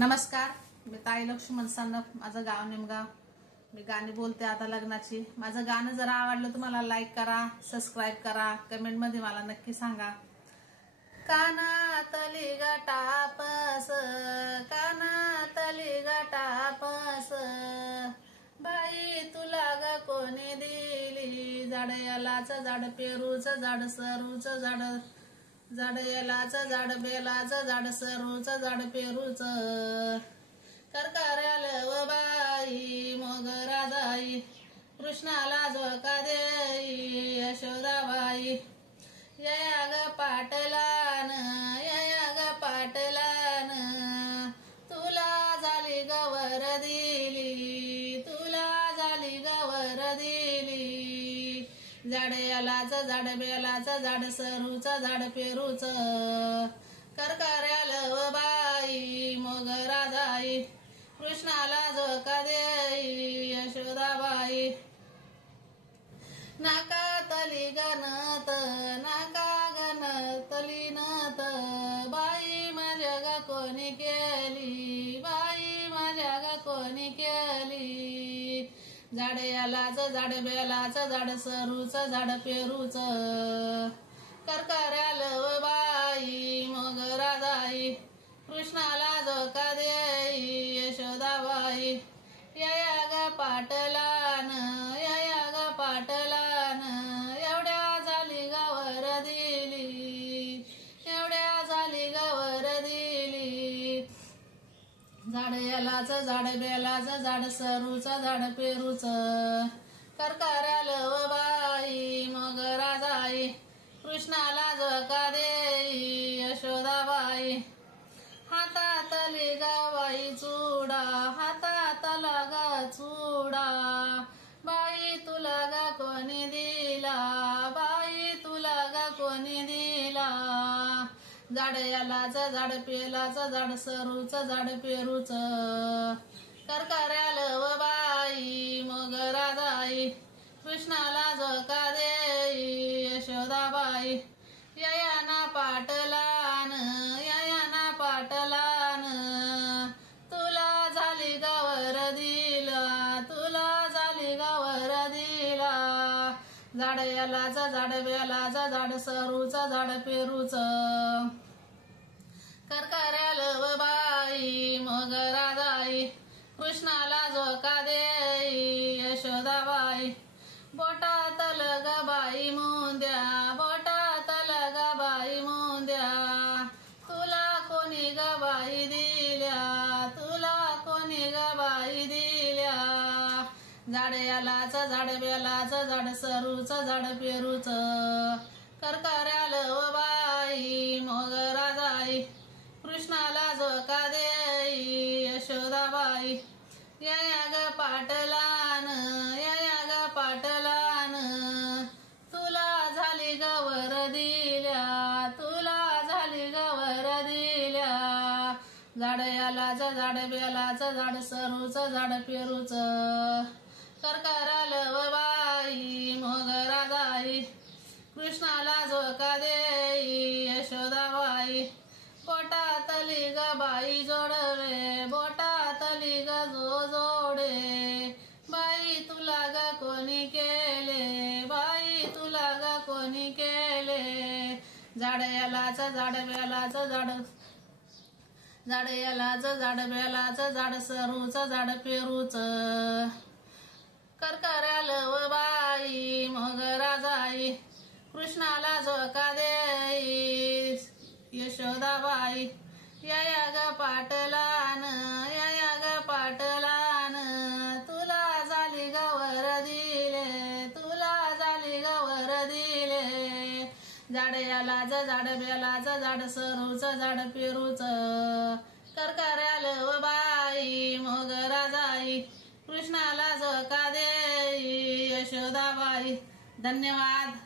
नमस्कार, मी ताई लक्ष्मण सानप. माझं गाव निमगाव. मी गाणी बोलते आता लग्नाची. माझं गाणं जर आवडलं तुम्हाला लाईक करा, सबस्क्राईब करा, कमेंट मध्ये मला नक्की सांगा. कानातली गटापस, कानातली गटापस, बाई तुला ग कोणी दिली. झाड यालाचं झाड, पेरूचं झाड, सरूचं झाड, झाड यालाचं झाड, बेलाचं झाड, सरूचं झाड, पेरूचं. करकऱ्याला व बाई मोगरा जाई, कृष्णाला झोका देई यशोदाबाई. या ग पाटलान, या ग पाटलान, तुला झाली गवर दिली, तुला झाली गवर दिली. झाड यालाचं झाड, बेलाचं झाड, सरूचं झाड, पेरूचं. करकऱ्याला व बाई मोगरा जाई, कृष्णाला झोका देई यशोदाबाई. नाकातली गणत, नाका गणतली नत, बाई माझ्या ग कोणी केली, बाई माझ्या ग कोणी केली. झाड यालाचं झाड, बेलाचं झाड, सरूचं झाड, पेरूचं. करकऱ्याला व बाई मोगरा जाई, कृष्णाला झोका देई यशोदाबाई. या ग पाटलान, या ग पाटलान, एवढ्या झाली गवर दिली, एवढ्या झाली गवर दिली. झाड यालाचं झाड, बेलाचं झाड, सरूचं झाड, पेरूचं. करकऱ्याला व बाई मोगरा जाई, कृष्णाला झोका देई यशोदाबाई. हातातली गावाई चुडा, हातातला गा चुडा, बाई तुला गा कोणी दिला, बाई तुला गा कोणी दिला. झाड यालाचं झाड, पेलाचं झाड, सरूचं झाड, पेरूचं. करकऱ्याला व बाई मोगरा जाई, कृष्णाला झोका देई यशोदाबाई. या ना पाटलान, या ना पाटलान, तुला झाली गवर दिला, तुला झाली गवर दिला. झाड यालाचं झाड, बेलाचं झाड, सरूचं झाड, पेरूचं. करकऱ्याला व बाई मोगरा जाई, कृष्णाला झोका देई यशोदाबाई. बोटातल ग बाई मुंद्या, बोटातल ग बाई मुंद्या, तुला कोणी ग बाई दिल्या, तुला कोणी ग बाई दिल्या. झाड यालाचं झाड, बेलाचं झाड, सरूचं झाड, पेरूचं. करकऱ्याला व बाई मोगरा जाई, कृष्णाला झोका देई यशोदाबाई. या ग पाटलान, या ग पाटलान, तुला झाली गवर दिल्या, तुला झाली गवर दिल्या. झाड यालाचं झाड, बेलाचं झाड, सरूचं झाड, पेरूचं. करकऱ्याला व बाई मोगरा जाई, कृष्णाला झोका देई यशोदाबाई. बोटातली ग बाई जोडवे, बोटातली ग जो जोडे, बाई तुला ग कोणी केले, बाई तुला ग कोणी केले. झाड यालाचं झाड, बेलाचं झाड, झाड यालाचं झाड, बेलाचं झाड, सरूचं झाड, पेरूचं. करकऱ्याला व बाई मोगरा जाई, कृष्णाला झोका देई यशोदाबाई. या ग पाटलान, या ग पाटलान, तुला झाली गवर दिले, तुला झाली गवर दिले. झाड यालाचं झाड, बेलाचं झाड, सरूचं झाड, पेरूचं. करकऱ्याला व बाई मोगरा जाई, कृष्णाला झोका देई यशोदाबाई. धन्यवाद.